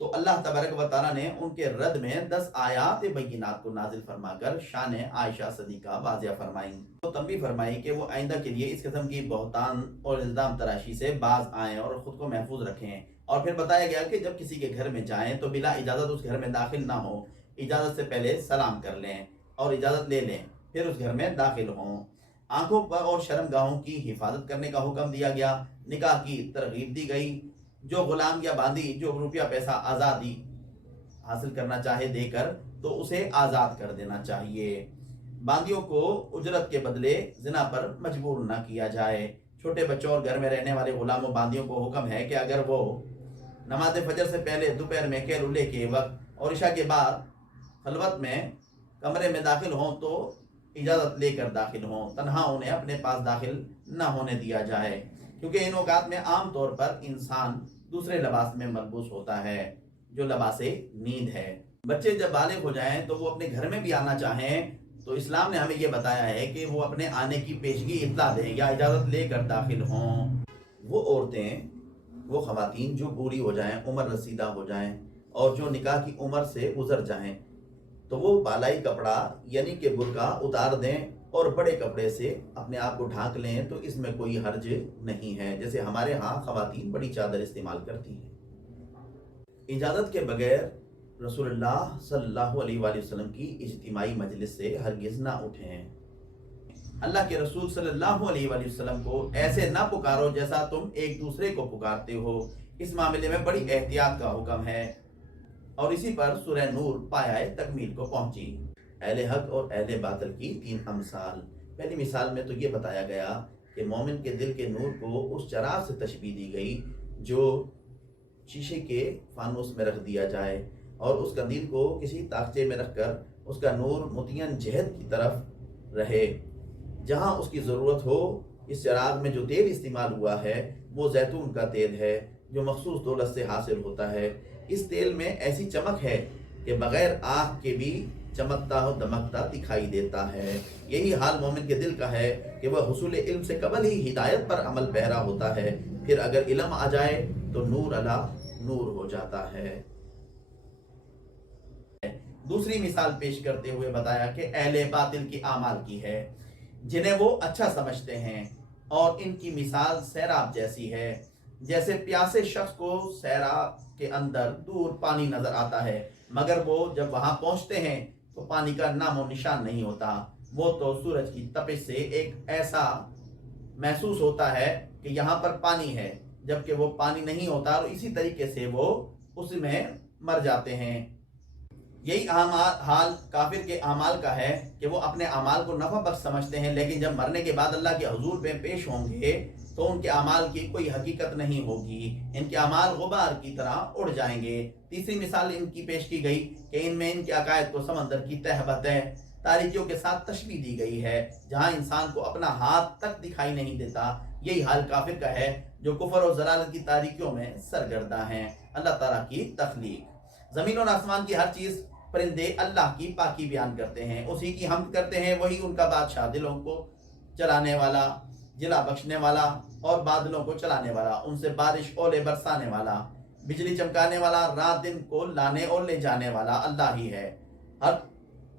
تو اللہ تبارک و تعالیٰ نے ان کے رد میں 10 آیات بینات کو نازل فرما کر شان عائشہ صدیقہ واضح فرمائیں، تو تنبیہ فرمائی کہ وہ آئندہ کے لیے اس قسم کی بہتان اور الزام تراشی سے باز آئیں اور خود کو محفوظ رکھیں۔ اور پھر بتایا گیا کہ جب کسی کے گھر میں جائیں تو بلا اجازت اس گھر میں داخل نہ ہو، اجازت سے پہلے سلام کر لیں اور اجازت لے لیں، پھر اس گھر میں داخل ہوں۔ آنکھوں پر اور شرم گاہوں کی حفاظت کرنے کا حکم دیا گیا، نکاح کی ترغیب دی گئی، جو غلام یا باندی جو روپیہ پیسہ آزادی حاصل کرنا چاہے دے کر تو اسے آزاد کر دینا چاہیے۔ باندیوں کو اجرت کے بدلے زنا پر مجبور نہ کیا جائے۔ چھوٹے بچوں اور گھر میں رہنے والے غلام و باندیوں کو حکم ہے کہ اگر وہ نماز فجر سے پہلے دوپہر میں قیلولے کے وقت اور عشاء کے بعد خلوت میں کمرے میں داخل ہوں تو اجازت لے کر داخل ہوں، تنہا انہیں اپنے پاس داخل نہ ہونے دیا جائے، کیونکہ ان اوقات میں عام طور پر انسان دوسرے لباس میں ملبوس ہوتا ہے جو لباس نیند ہے۔ بچے جب بالغ ہو جائیں تو وہ اپنے گھر میں بھی آنا چاہیں تو اسلام نے ہمیں یہ بتایا ہے کہ وہ اپنے آنے کی پیشگی اطلاع دیں یا اجازت لے کر داخل ہوں۔ وہ عورتیں، وہ خواتین جو بوڑھی ہو جائیں، عمر رسیدہ ہو جائیں اور جو نکاح کی عمر سے گزر جائیں تو وہ بالائی کپڑا یعنی کہ برقع اتار دیں اور بڑے کپڑے سے اپنے آپ کو ڈھانک لیں، تو اس میں کوئی حرج نہیں ہے، جیسے ہمارے ہاں خواتین بڑی چادر استعمال کرتی ہیں۔ اجازت کے بغیر رسول اللہ صلی اللہ علیہ وآلہ وسلم کی اجتماعی مجلس سے ہرگز نہ اٹھیں۔ اللہ کے رسول صلی اللہ علیہ وآلہ وسلم کو ایسے نہ پکارو جیسا تم ایک دوسرے کو پکارتے ہو، اس معاملے میں بڑی احتیاط کا حکم ہے۔ اور اسی پر سورہ نور پایہ تکمیل کو پہنچی۔ اہل حق اور اہل باطل کی 3 امثال۔ پہلی مثال میں تو یہ بتایا گیا کہ مومن کے دل کے نور کو اس چراغ سے تشبیہ دی گئی جو شیشے کے فانوس میں رکھ دیا جائے اور اس قندیل کو کسی تاخچے میں رکھ کر اس کا نور متعین جہت کی طرف رہے جہاں اس کی ضرورت ہو۔ اس چراغ میں جو تیل استعمال ہوا ہے وہ زیتون کا تیل ہے جو مخصوص دولت سے حاصل ہوتا ہے۔ اس تیل میں ایسی چمک ہے کہ بغیر آنکھ کے بھی چمکتا ہو دمکتا دکھائی دیتا ہے۔ یہی حال مومن کے دل کا ہے کہ وہ حصول علم سے قبل ہی ہدایت پر عمل پیرا ہوتا ہے، پھر اگر علم آ جائے تو نور علی نور ہو جاتا ہے۔ دوسری مثال پیش کرتے ہوئے بتایا کہ اہل باطل کی اعمال کی ہے جنہیں وہ اچھا سمجھتے ہیں، اور ان کی مثال سیراب جیسی ہے، جیسے پیاسے شخص کو سیراب کے اندر دور پانی نظر آتا ہے، مگر وہ جب وہاں پہنچتے ہیں تو پانی کا نام و نشان نہیں ہوتا۔ وہ تو سورج کی تپش سے ایک ایسا محسوس ہوتا ہے کہ یہاں پر پانی ہے، جبکہ وہ پانی نہیں ہوتا، اور اسی طریقے سے وہ اس میں مر جاتے ہیں۔ یہی حال کافر کے اعمال کا ہے کہ وہ اپنے اعمال کو نفع بخش سمجھتے ہیں، لیکن جب مرنے کے بعد اللہ کے حضور میں پیش ہوں گے تو ان کے اعمال کی کوئی حقیقت نہیں ہوگی، ان کے اعمال غبار کی طرح اڑ جائیں گے۔ تیسری مثال ان کی پیش کی گئی کہ ان میں ان کے عقائد کو سمندر کی تہ بتہ تاریکیوں کے ساتھ تشبیہ دی گئی ہے، جہاں انسان کو اپنا ہاتھ تک دکھائی نہیں دیتا۔ یہی حال کافر کا ہے جو کفر اور ضلالت کی تاریکیوں میں سرگرداں ہیں۔ اللہ تعالیٰ کی تخلیق، زمین اور آسمان کی ہر چیز، پرندے اللہ کی پاکی بیان کرتے ہیں، اسی کی حمد کرتے ہیں، وہی ان کا بادشاہ، دلوں کو چلانے والا، جلا بخشنے والا اور بادلوں کو چلانے والا، ان سے بارش اولے برسانے والا، بجلی چمکانے والا، رات دن کو لانے اور لے جانے والا اللہ ہی ہے۔ ہر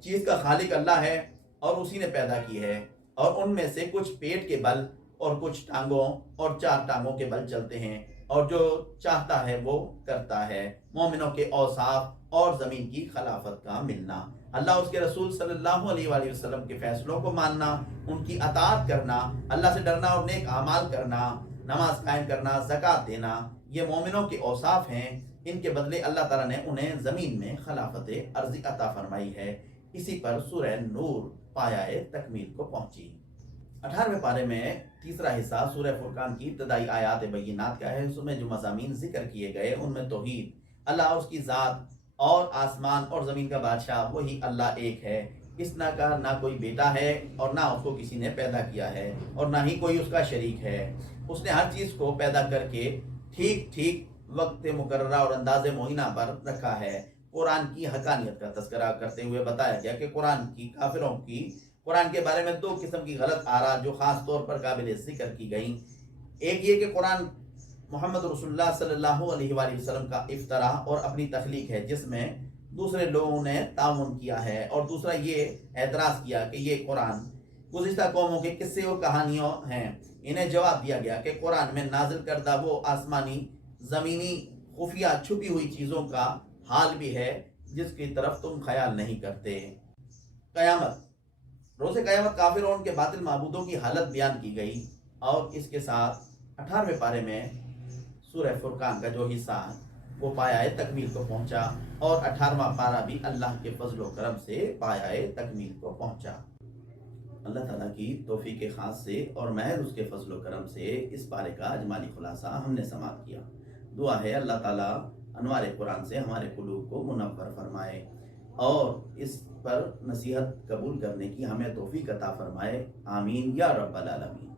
چیز کا خالق اللہ ہے اور اسی نے پیدا کی ہے، اور ان میں سے کچھ پیٹ کے بل اور کچھ ٹانگوں اور 4 ٹانگوں کے بل چلتے ہیں، اور جو چاہتا ہے وہ کرتا ہے۔ مومنوں کے اوصاف اور زمین کی خلافت کا ملنا، اللہ اس کے رسول صلی اللہ علیہ وآلہ وسلم کے فیصلوں کو ماننا، ان کی اطاعت کرنا، اللہ سے ڈرنا اور نیک اعمال کرنا، نماز قائم کرنا، زکوٰۃ دینا، یہ مومنوں کے اوصاف ہیں۔ ان کے بدلے اللہ تعالیٰ نے انہیں زمین میں خلافت ارضی عطا فرمائی ہے۔ اسی پر سورہ نور پایہ تکمیل کو پہنچی۔ 18ویں پارے میں تیسرا حصہ سورہ فرقان کی ابتدائی آیات بینات کا ہے۔ اس میں جو مضامین ذکر کیے گئے ان میں توحید، اللہ اور اس کی ذات، اور آسمان اور زمین کا بادشاہ وہی اللہ ایک ہے، اس کا نہ کوئی بیٹا ہے اور نہ اس کو کسی نے پیدا کیا ہے، اور نہ ہی کوئی اس کا شریک ہے۔ اس نے ہر چیز کو پیدا کر کے ٹھیک ٹھیک وقت مقررہ اور انداز معینہ پر رکھا ہے۔ قرآن کی حقانیت کا تذکرہ کرتے ہوئے بتایا گیا کہ کافروں کی قرآن کے بارے میں 2 قسم کی غلط آراء جو خاص طور پر قابل ذکر کی گئیں۔ ایک یہ کہ قرآن محمد رسول اللہ صلی اللہ علیہ وآلہ وسلم کا افطرا اور اپنی تخلیق ہے، جس میں دوسرے لوگوں نے تعاون کیا ہے، اور دوسرا یہ اعتراض کیا کہ یہ قرآن گزشتہ قوموں کے قصے اور کہانیوں ہیں۔ انہیں جواب دیا گیا کہ قرآن میں نازل کردہ وہ آسمانی، زمینی، خفیہ چھپی ہوئی چیزوں کا حال بھی ہے جس کی طرف تم خیال نہیں کرتے۔ قیامت، روز قیامت کافر اور ان کے باطل معبودوں کی حالت بیان کی گئی، اور اس کے ساتھ 18ویں پارے میں سورہ فرقان کا جو حصہ وہ پایہ تکمیل کو پہنچا، اور 18واں پارہ بھی اللہ کے فضل و کرم سے پایہ تکمیل کو پہنچا۔ اللہ تعالیٰ کی توفیق خاص سے اور محض اس کے فضل و کرم سے اس پارے کا اجمالی خلاصہ ہم نے سماعت کیا۔ دعا ہے اللہ تعالیٰ انوار قرآن سے ہمارے قلوب کو منور فرمائے اور اس پر نصیحت قبول کرنے کی ہمیں توفیق عطا فرمائے، آمین یا رب العالمین۔